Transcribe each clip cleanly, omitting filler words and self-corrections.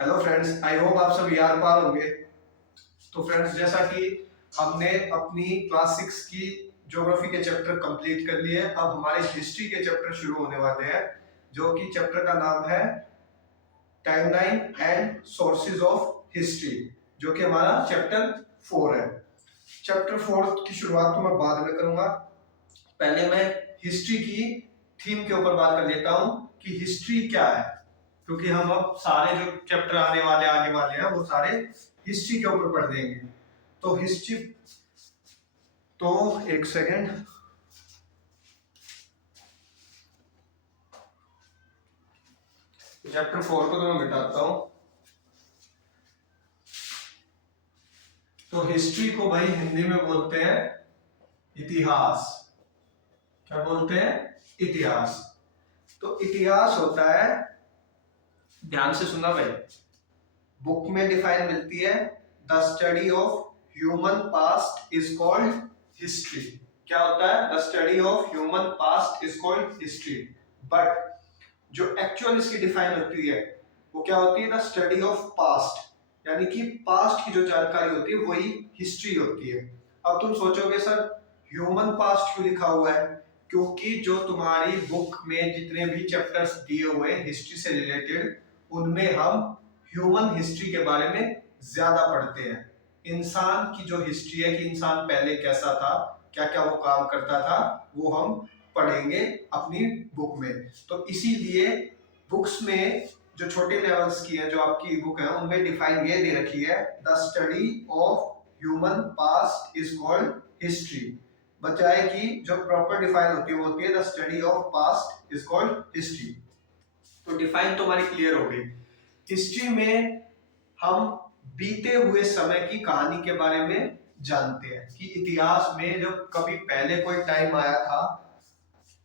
Hello friends, I hope आप सब यार पार होंगे। तो फ्रेंड्स, जैसा कि हमने अपनी क्लास 6 की ज्योग्राफी के चैप्टर कंप्लीट कर लिए, अब हमारे हिस्ट्री के चैप्टर शुरू होने वाले हैं, जो कि चैप्टर का नाम है timeline and sources of history, जो कि हमारा चैप्टर 4 है। चैप्टर 4 की शुरुआत तो मैं बाद में करूंगा, पहले मैं हिस्ट्री की थीम के ऊपर बात कर लेता हूं कि हिस्ट्री क्या है, क्योंकि हम अब सारे जो चैप्टर आगे वाले हैं वो सारे हिस्ट्री के ऊपर पढ़ देंगे। तो हिस्ट्री, तो एक सेकेंड, चैप्टर 4 को तो मैं मिटाता हूं। तो हिस्ट्री को भाई हिंदी में बोलते हैं इतिहास। क्या बोलते हैं? इतिहास। तो इतिहास होता है, ध्यान से सुनना भाई, बुक में डिफाइन मिलती है, the study of human past is called history. क्या होता है? The study of human past is called history. But जो एक्चुअल इसकी डिफाइन होती है वो क्या होती है? द स्टडी ऑफ पास्ट, यानी कि पास्ट की जो जानकारी होती है वही हिस्ट्री होती है। अब तुम सोचोगे सर ह्यूमन पास्ट क्यों लिखा हुआ है? क्योंकि जो तुम्हारी बुक में जितने भी चैप्टर्स दिए हुए हैं हिस्ट्री से रिलेटेड, उनमें हम ह्यूमन हिस्ट्री के बारे में ज्यादा पढ़ते हैं। इंसान की जो हिस्ट्री है कि इंसान पहले कैसा था, क्या क्या वो काम करता था, वो हम पढ़ेंगे अपनी बुक में। तो इसीलिए बुक्स में जो छोटे लेवल्स की है, जो आपकी बुक है, उनमें डिफाइन ये दे रखी है, the study of human past is called history. बचाए कि जो प्रॉपर डिफाइन होती है वो होती है the study of past is called history. तो डिफाइन तो हमारी क्लियर हो गई। हिस्ट्री में हम बीते हुए समय की कहानी के बारे में जानते हैं कि इतिहास में जब कभी पहले कोई टाइम आया था,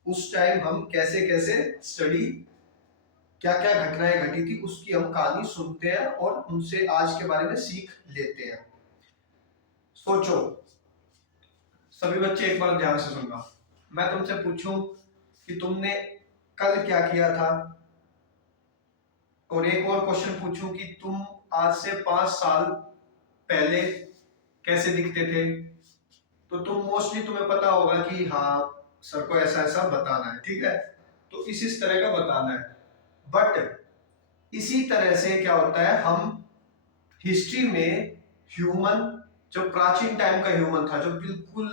उस टाइम हम कैसे कैसे स्टडी, क्या क्या घटनाएं घटी थी, उसकी हम कहानी सुनते हैं और उनसे आज के बारे में सीख लेते हैं। सोचो सभी बच्चे, एक बार ध्यान से सुनना। मैं तुमसे पूछूं कि तुमने कल क्या किया था, और एक और क्वेश्चन पूछूं कि तुम आज से 5 साल पहले कैसे दिखते थे, तो तुम मोस्टली तुम्हें पता होगा कि हाँ सर को ऐसा ऐसा बताना है, ठीक है, तो इस तरह का बताना है। बट इसी तरह से क्या होता है, हम हिस्ट्री में ह्यूमन, जो प्राचीन टाइम का ह्यूमन था, जो बिल्कुल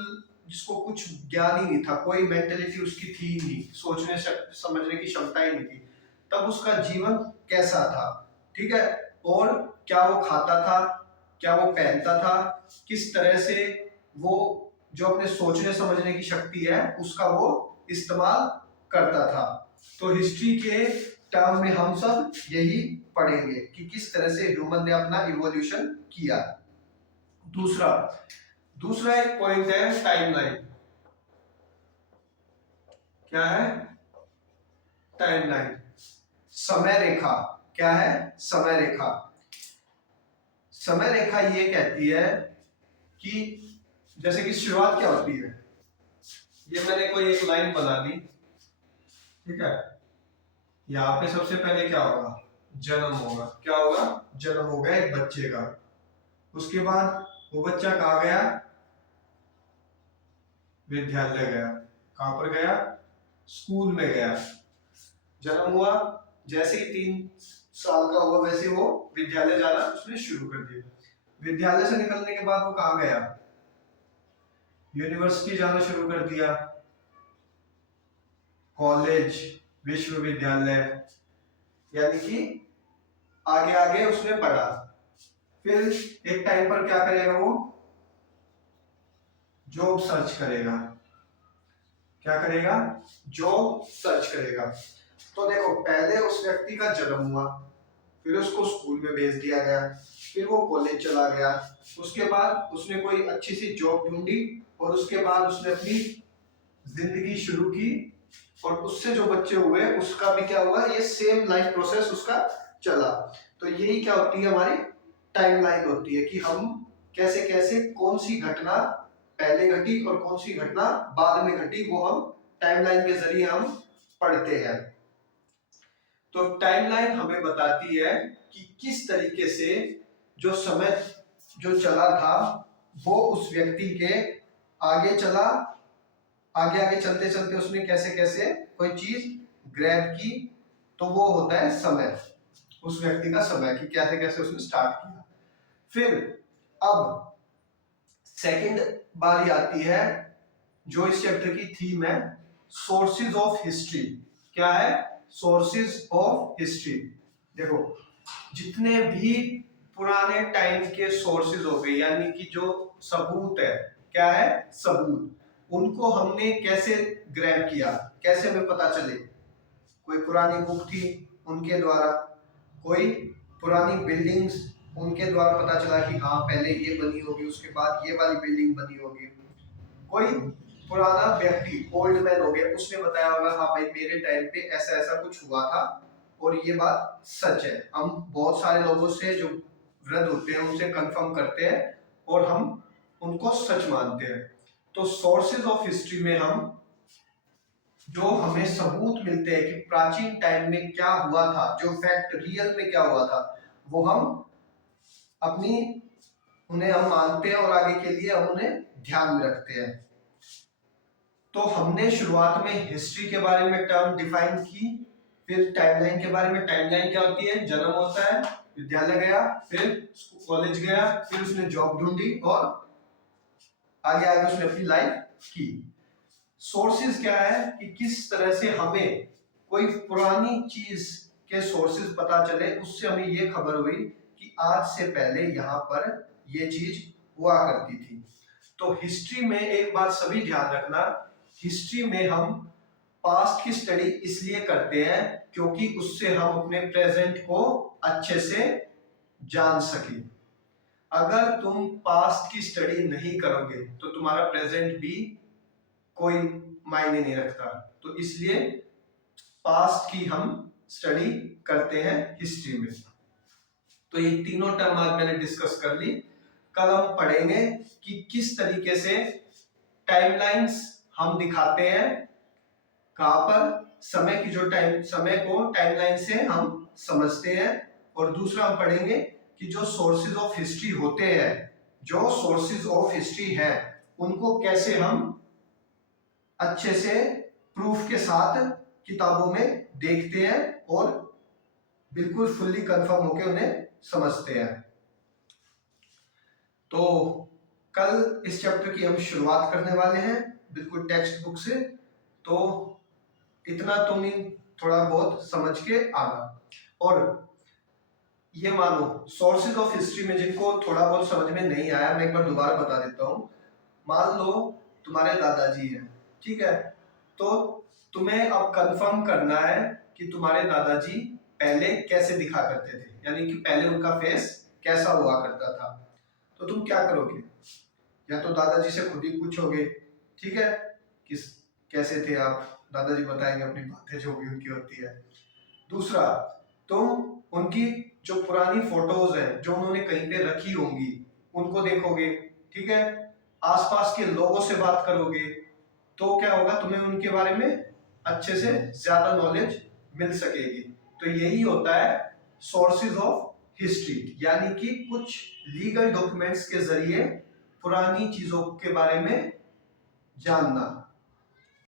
जिसको कुछ ज्ञान ही नहीं था, कोई मेंटेलिटी उसकी थी ही नहीं, सोचने समझने की क्षमता ही नहीं थी, तब उसका जीवन कैसा था, ठीक है, और क्या वो खाता था, क्या वो पहनता था, किस तरह से वो जो अपने सोचने समझने की शक्ति है उसका वो इस्तेमाल करता था। तो हिस्ट्री के टर्म में हम सब यही पढ़ेंगे कि किस तरह से ह्यूमन ने अपना इवोल्यूशन किया। दूसरा दूसरा एक पॉइंट है टाइमलाइन। क्या है? टाइमलाइन, समय रेखा। क्या है? समय रेखा। समय रेखा ये कहती है कि जैसे कि शुरुआत क्या होती है, ये मैंने कोई एक लाइन बना दी, ठीक है, यहाँ पे सबसे पहले क्या होगा? जन्म होगा। क्या होगा? जन्म होगा एक बच्चे का। उसके बाद वो बच्चा कहाँ गया? विद्यालय गया। कहां पर गया? स्कूल में गया। जन्म हुआ, जैसे ही 3 साल का हुआ वैसे वो विद्यालय जाना उसने शुरू कर दिया। विद्यालय से निकलने के बाद वो कहां गया? यूनिवर्सिटी जाना शुरू कर दिया, कॉलेज, विश्वविद्यालय, यानी कि आगे आगे उसने पढ़ा। फिर एक टाइम पर क्या करेगा? वो जॉब सर्च करेगा। क्या करेगा? जॉब सर्च करेगा। तो देखो, पहले उस व्यक्ति का जन्म हुआ, फिर उसको स्कूल में भेज दिया गया, फिर वो कॉलेज चला गया, उसके बाद उसने कोई अच्छी सी जॉब ढूंढी, और उसके बाद उसने अपनी जिंदगी शुरू की, और उससे जो बच्चे हुए उसका भी क्या हुआ? ये सेम लाइफ प्रोसेस उसका चला। तो यही क्या होती है? हमारी टाइमलाइन होती है कि हम कैसे कैसे कौन सी घटना पहले घटी और कौन सी घटना बाद में घटी, वो हम टाइमलाइन के जरिए हम पढ़ते हैं। तो टाइमलाइन हमें बताती है कि किस तरीके से जो समय जो चला था वो उस व्यक्ति के आगे चला, आगे आगे चलते चलते उसने कैसे कैसे कोई चीज ग्रैब की, तो वो होता है समय, उस व्यक्ति का समय कि कैसे कैसे उसने स्टार्ट किया। फिर अब सेकंड बारी आती है जो इस चैप्टर की थीम है, सोर्सेज ऑफ हिस्ट्री। क्या है? Sources of history. देखो जितने भी पुराने टाइम के सोर्सेज हो गए, यानी कि जो सबूत है, क्या है? सबूत, उनको हमने कैसे ग्रैब किया, कैसे हमें पता चले? कोई पुरानी बुक थी उनके द्वारा, कोई पुरानी बिल्डिंग्स उनके द्वारा पता चला कि हाँ पहले ये बनी होगी, उसके बाद ये वाली बिल्डिंग बनी होगी। कोई पुराना व्यक्ति ओल्ड मैन हो गया, उसने बताया होगा हाँ भाई मेरे टाइम पे ऐसा ऐसा कुछ हुआ था और ये बात सच है। हम बहुत सारे लोगों से जो वृद्ध होते हैं उनसे कंफर्म करते हैं और हम उनको सच मानते हैं। तो सोर्सेज ऑफ हिस्ट्री में हम जो हमें सबूत मिलते हैं कि प्राचीन टाइम में क्या हुआ था, जो फैक्ट रियल में क्या हुआ था, वो हम अपनी उन्हें हम मानते हैं और आगे के लिए हम उन्हें ध्यान में रखते हैं। तो हमने शुरुआत में हिस्ट्री के बारे में टर्म डिफाइन की, फिर टाइमलाइन के बारे में। टाइमलाइन क्या होती है? जन्म होता है, विद्यालय गया, फिर कॉलेज गया, फिर उसने जॉब ढूंढी और आगे आगे उसने अपनी लाइफ की। सोर्सेज क्या है कि किस तरह से हमें कोई पुरानी चीज के सोर्सेज पता चले, उससे हमें ये खबर हुई कि आज से पहले यहाँ पर ये चीज हुआ करती थी। तो हिस्ट्री में एक बात सभी ध्यान रखना, हिस्ट्री में हम पास्ट की स्टडी इसलिए करते हैं क्योंकि उससे हम अपने प्रेजेंट को अच्छे से जान सके। अगर तुम पास्ट की स्टडी नहीं करोगे तो तुम्हारा प्रेजेंट भी कोई मायने नहीं रखता। तो इसलिए पास्ट की हम स्टडी करते हैं हिस्ट्री में। तो ये तीनों टर्म आज मैंने डिस्कस कर ली। कल हम पढ़ेंगे कि किस तरीके से टाइमलाइंस हम दिखाते हैं, कहां पर समय की जो समय को टाइमलाइन से हम समझते हैं। और दूसरा हम पढ़ेंगे कि जो सोर्सेज ऑफ हिस्ट्री होते हैं, जो सोर्सेज ऑफ हिस्ट्री हैं, उनको कैसे हम अच्छे से प्रूफ के साथ किताबों में देखते हैं और बिल्कुल फुल्ली कंफर्म होकर उन्हें समझते हैं। तो कल इस चैप्टर की हम शुरुआत करने वाले हैं बिल्कुल टेक्स्ट बुक से। तो इतना तुम थोड़ा बहुत समझ के आना। और ये मानो सोर्सेज ऑफ हिस्ट्री में जिनको थोड़ा बहुत समझ में नहीं आया, मैं एक बार दोबारा बता देता हूँ। मान लो तुम्हारे दादाजी हैं, ठीक है, तो तुम्हें अब कंफर्म करना है कि तुम्हारे दादाजी पहले कैसे दिखा करते थे, यानी कि पहले उनका फेस कैसा हुआ करता था। तो तुम क्या करोगे? या तो दादाजी से खुद ही पूछोगे, ठीक है, किस कैसे थे आप, दादाजी बताएंगे अपनी बातें जो भी उनकी होती है। दूसरा, तुम उनकी जो पुरानी फोटोज हैं जो उन्होंने कहीं पे रखी होंगी उनको देखोगे, ठीक है, आसपास के लोगों से बात करोगे, तो क्या होगा, तुम्हें उनके बारे में अच्छे से ज्यादा नॉलेज मिल सकेगी। तो यही होता है सोर्सेज ऑफ हिस्ट्री, यानी कि कुछ लीगल डॉक्यूमेंट्स के जरिए पुरानी चीजों के बारे में जानना।